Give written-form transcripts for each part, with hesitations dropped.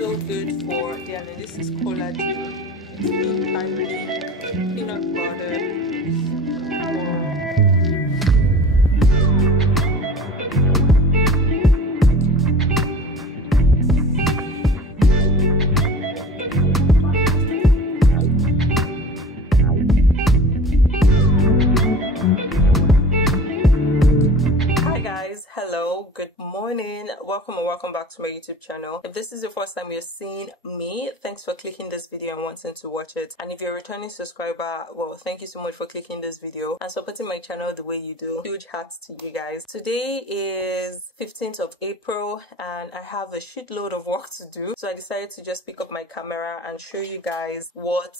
so good for the analysis collagen, skin tightening, peanut butter. Hello, good morning, welcome or welcome back to my YouTube channel. If this is your first time you're seeing me, thanks for clicking this video and wanting to watch it. And if you're a returning subscriber, well, thank you so much for clicking this video and supporting my channel the way you do. Huge hats to you guys. Today is 15th of April and I have a shitload of work to do, so I decided to just pick up my camera and show you guys what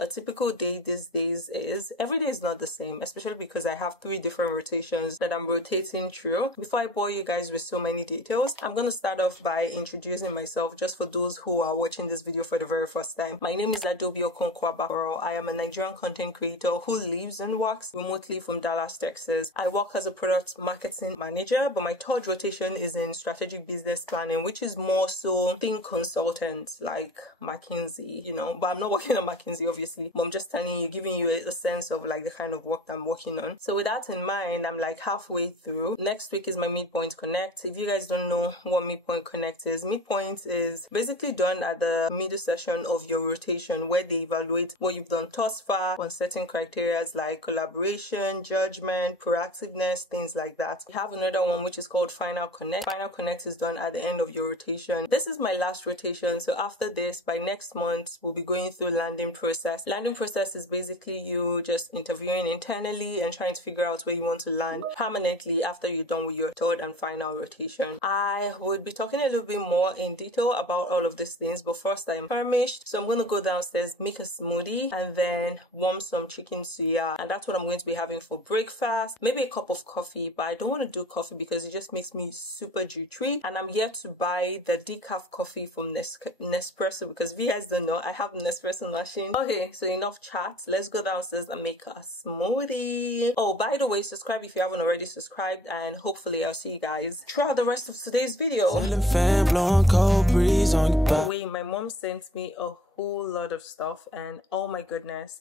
a typical day these days is. Every day is not the same, especially because I have 3 different rotations that I'm rotating through. Before I bore you guys with so many details, I'm going to start off by introducing myself just for those who are watching this video for the very first time. My name is Adobe Okonkwo. I am a Nigerian content creator who lives and works remotely from Dallas, Texas. I work as a product marketing manager, but my third rotation is in strategic business planning, which is more so think consultant like McKinsey, you know, but I'm not working at McKinsey obviously, but I'm just telling you, giving you a sense of like the kind of work that I'm working on. So with that in mind, I'm like halfway through. Next week is my Midpoint Connect. If you guys don't know what Midpoint Connect is, Midpoint is basically done at the middle session of your rotation where they evaluate what you've done thus far on certain criteria like collaboration, judgment, proactiveness, things like that. We have another one which is called Final Connect. Final Connect is done at the end of your rotation. This is my last rotation, so after this, by next month, we'll be going through landing process. Landing process is basically you just interviewing internally and trying to figure out where you want to land permanently after you're done with your third and final rotation. I would be talking a little bit more in detail about all of these things, but first I'm famished, so I'm going to go downstairs, make a smoothie, and then warm some chicken suya, and that's what I'm going to be having for breakfast. Maybe a cup of coffee, but I don't want to do coffee because it just makes me super jittery, and I'm yet to buy the decaf coffee from Nespresso because if you guys don't know, I have a Nespresso machine. Okay, so enough chat, let's go downstairs and make a smoothie. Oh, by the way, subscribe if you haven't already subscribed, and hopefully I'll see you guys throughout the rest of today's video. Fan blowing cold breeze on your back. Wait, my mom sent me a whole lot of stuff and oh my goodness.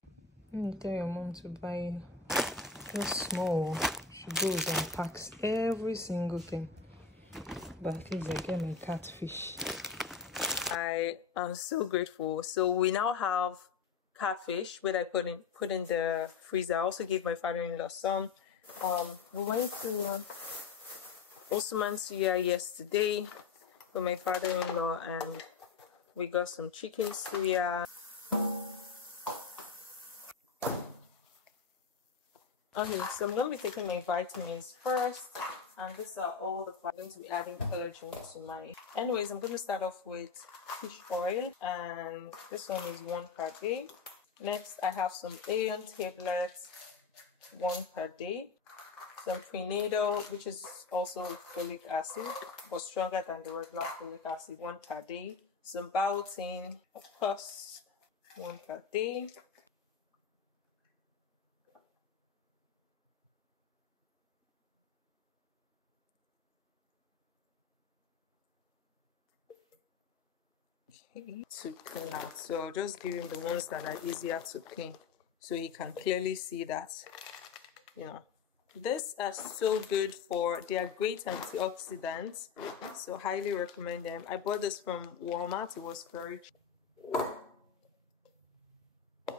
Tell your mom to buy just small. She goes and packs every single thing. But at least I get my catfish. I am so grateful. So we now have catfish, which I put in the freezer. I also gave my father-in-law some. We went to Osman Suya yesterday with my father-in-law and we got some chicken suya. Okay, so I'm going to be taking my vitamins first, and these are all the I'm going to be adding collagen to my. Anyways, I'm going to start off with fish oil, and this one is 1 per day. Next, I have some iron tablets, 1 per day. Some prenatal, which is also folic acid, but stronger than the regular folic acid, 1 per day. Some biotin, of course, 1 per day. Okay, to clean out. So I'll just give him the ones that are easier to clean, so you can clearly see that, you know. These are so good they are great antioxidants, so highly recommend them. I bought this from Walmart, it was very cheap.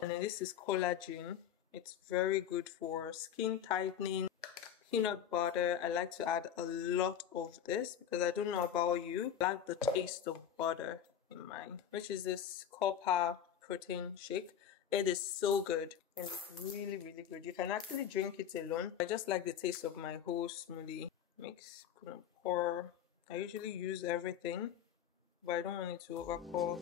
And then this is collagen. It's very good for skin tightening. Peanut butter, I like to add a lot of this because I don't know about you, I like the taste of butter in mine, which is this copper protein shake. It is so good and it's really good. You can actually drink it alone. I just like the taste of my whole smoothie. Mix, pour. I usually use everything, but I don't want it to overpour.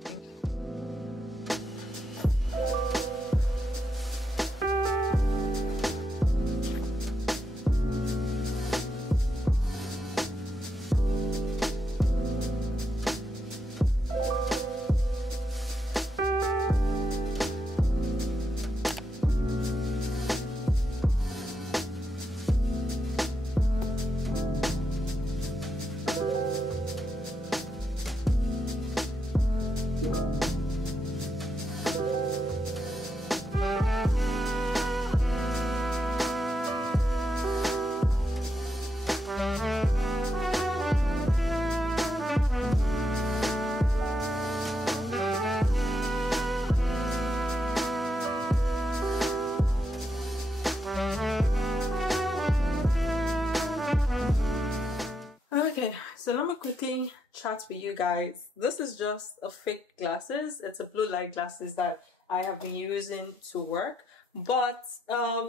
So let me quickly chat with you guys. This is just a fake glasses. It's a blue light glasses that I have been using to work. But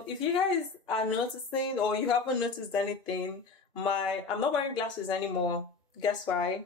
if you guys are noticing or you haven't noticed anything, I'm not wearing glasses anymore. Guess why?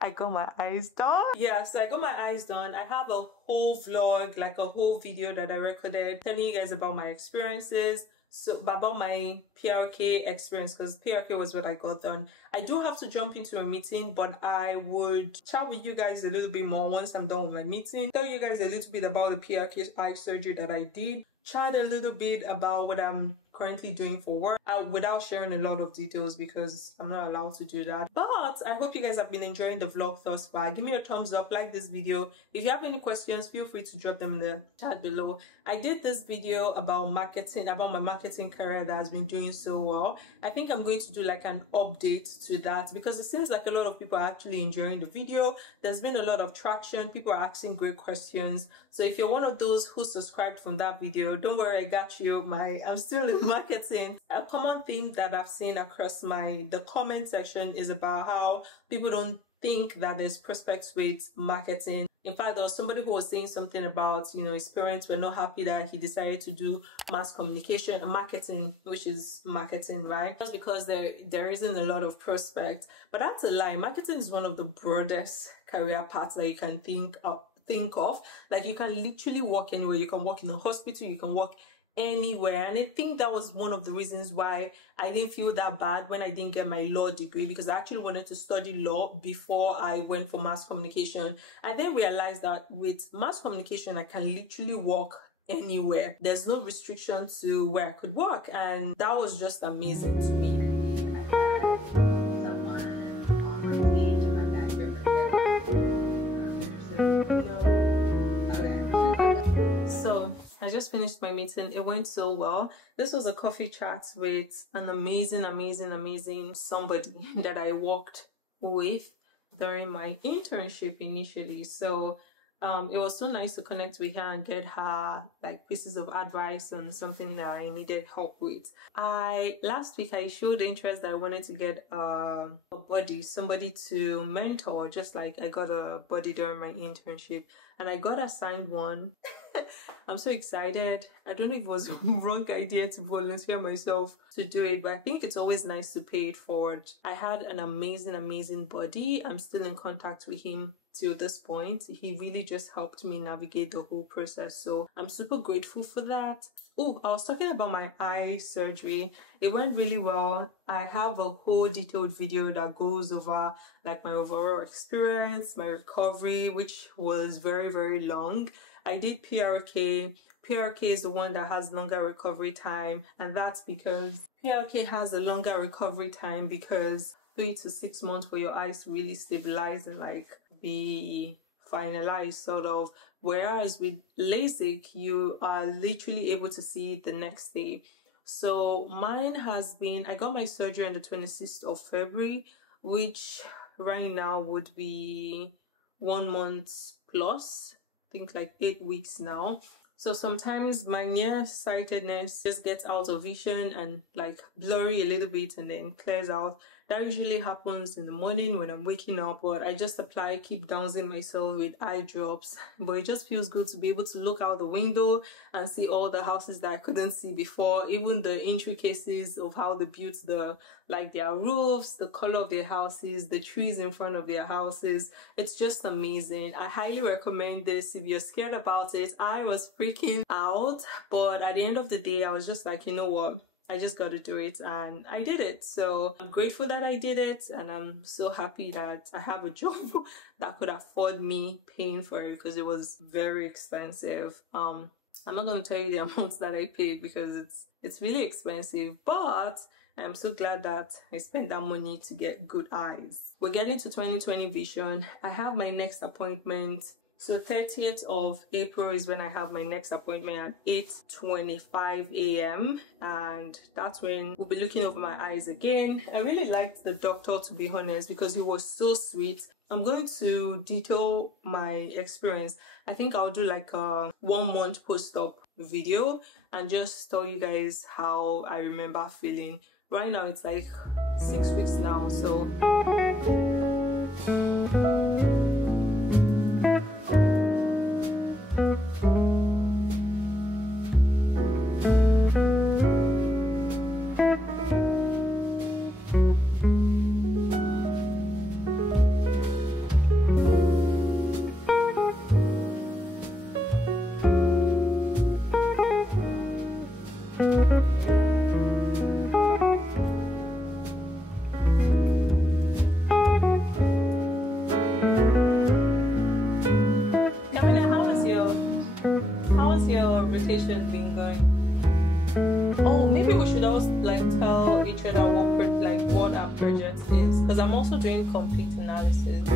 I got my eyes done. Yeah, so I got my eyes done. I have a whole vlog, like a whole video that I recorded telling you guys about my experiences, so about my PRK experience, because PRK was what I got done. I do have to jump into a meeting, but I would chat with you guys a little bit more once I'm done with my meeting. Tell you guys a little bit about the PRK eye surgery that I did. Chat a little bit about what I'm currently doing for work without sharing a lot of details because I'm not allowed to do that. But I hope you guys have been enjoying the vlog thus far. Give me a thumbs up, like this video. If you have any questions, feel free to drop them in the chat below. I did this video about marketing, about my marketing career that has been doing so well. I think I'm going to do like an update to that because it seems like a lot of people are actually enjoying the video. There's been a lot of traction. People are asking great questions. So if you're one of those who subscribed from that video, don't worry, I got you. I'm still in marketing. A common theme that I've seen across the comment section is about how people don't think that there's prospects with marketing. In fact, there was somebody who was saying something about, you know, his parents were not happy that he decided to do mass communication and marketing, which is marketing, right? Just because there isn't a lot of prospects. But that's a lie. Marketing is one of the broadest career paths that you can think of. Like, you can literally work anywhere. You can work in a hospital, you can work anywhere. And I think that was one of the reasons why I didn't feel that bad when I didn't get my law degree, because I actually wanted to study law before I went for mass communication. I then realized that with mass communication I can literally work anywhere. There's no restriction to where I could work, and that was just amazing to me. I just finished my meeting. It went so well. This was a coffee chat with an amazing somebody that I worked with during my internship initially. So it was so nice to connect with her and get her like pieces of advice on something that I needed help with. Last week I showed interest that I wanted to get a buddy, somebody to mentor, just like I got a buddy during my internship, and I got assigned one. I'm so excited. I don't know if it was a wrong idea to volunteer myself to do it, but I think it's always nice to pay it forward. I had an amazing buddy. I'm still in contact with him till this point. He really just helped me navigate the whole process, so I'm super grateful for that. Oh, I was talking about my eye surgery. It went really well. I have a whole detailed video that goes over like my overall experience, my recovery, which was very long. I did PRK. PRK is the one that has longer recovery time, and that's because PRK has a longer recovery time because 3 to 6 months for your eyes to really stabilize and like be finalized sort of, whereas with LASIK you are literally able to see it the next day. So mine has been, I got my surgery on the 26th of February, which right now would be 1 month plus, I think like 8 weeks now. So sometimes my nearsightedness just gets out of vision and like blurry a little bit and then clears out. That usually happens in the morning when I'm waking up, but I just keep dowsing myself with eye drops. But it just feels good to be able to look out the window and see all the houses that I couldn't see before, even the intricacies of how they built their roofs, the color of their houses, the trees in front of their houses. It's just amazing. I highly recommend this if you're scared about it. I was freaking out, but at the end of the day I was just like, you know what, I just got to do it, and I did it. So I'm grateful that I did it, and I'm so happy that I have a job that could afford me paying for it because it was very expensive. I'm not going to tell you the amounts that I paid because it's really expensive, but I'm so glad that I spent that money to get good eyes. We're getting to 2020 vision. I have my next appointment. So 30th of April is when I have my next appointment at 8:25 a.m. and that's when we'll be looking over my eyes again. I really liked the doctor, to be honest, because he was so sweet. I'm going to detail my experience. I think I'll do like a 1 month post-op video and just tell you guys how I remember feeling. Right now it's like 6 weeks now, so because I'm also doing complete analysis.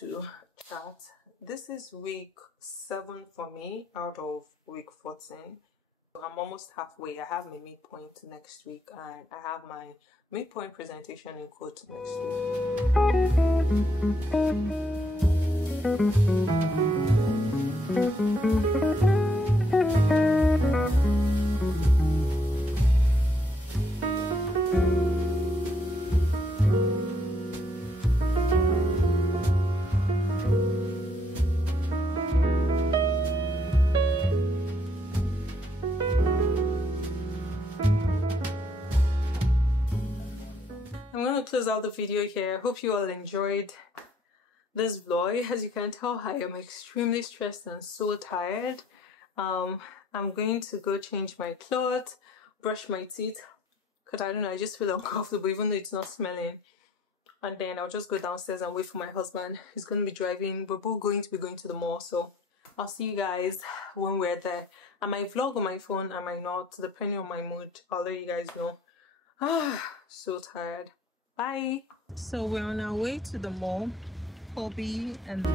To chat. This is week 7 for me out of week 14. So I'm almost halfway. I have my midpoint next week and I have my midpoint presentation in quote next close out the video here. Hope you all enjoyed this vlog. As you can tell, I am extremely stressed and so tired. I'm going to go change my clothes, brush my teeth, because I don't know, I just feel uncomfortable even though it's not smelling. And then I'll just go downstairs and wait for my husband. He's going to be driving. We're both going to be going to the mall, so I'll see you guys when we're there. I might vlog on my phone, I might not, depending on my mood. I'll let you guys know. So tired. Bye. So we're on our way to the mall. Hobby and